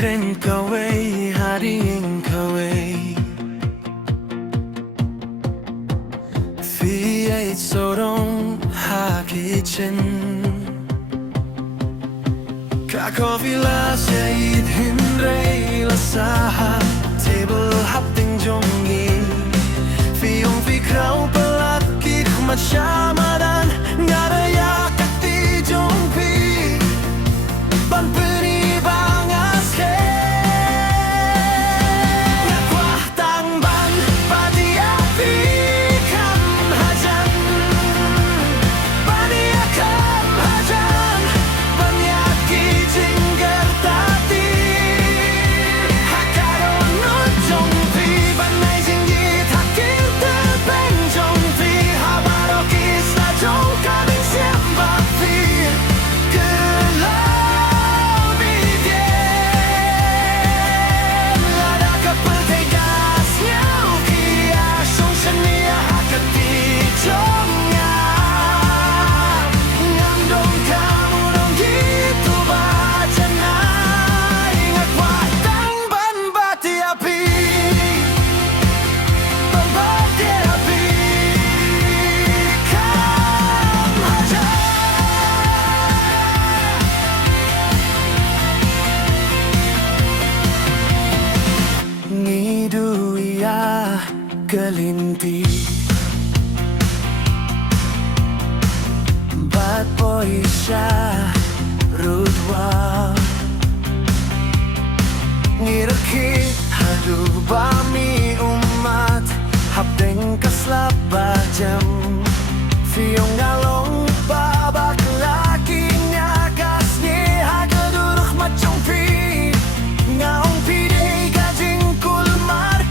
kren kawai haring kawai Fiat sorong hakichin Kakofila syait hindray lasaha Table hapting jongi Fiong fikrau pelaki khmat syamadan Ngaraya kati jongpi Ban peri bangas ke Ngakwah tangban padi api kam hajan Padi akam hajan Banyaki jingger tati Hakaron no jongpi Banai jinggi takir terpeng jongpi Habarokis na jongkaning siambapi Kelinti Bad boy Syah Rudwa Ngiraki hadu bami umat Habdeng kaslap bajam Fiong ngalong babak laki Nyakas nyeha keduruk macong pi Ngaong pide gajing kulmar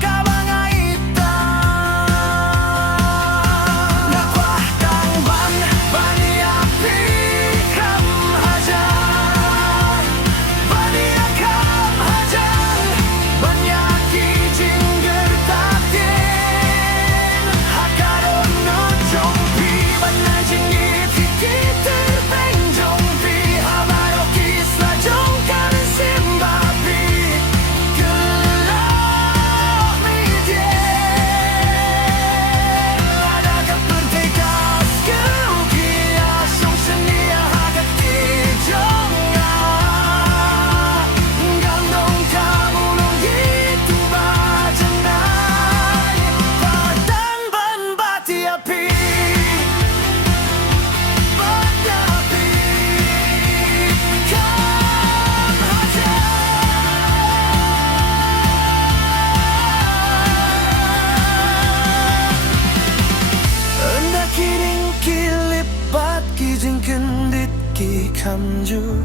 kendit ki kamjur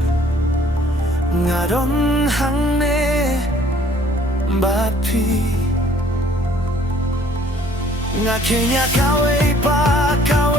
Ngadon hang ne bapi Ngakenya kawe pa kawe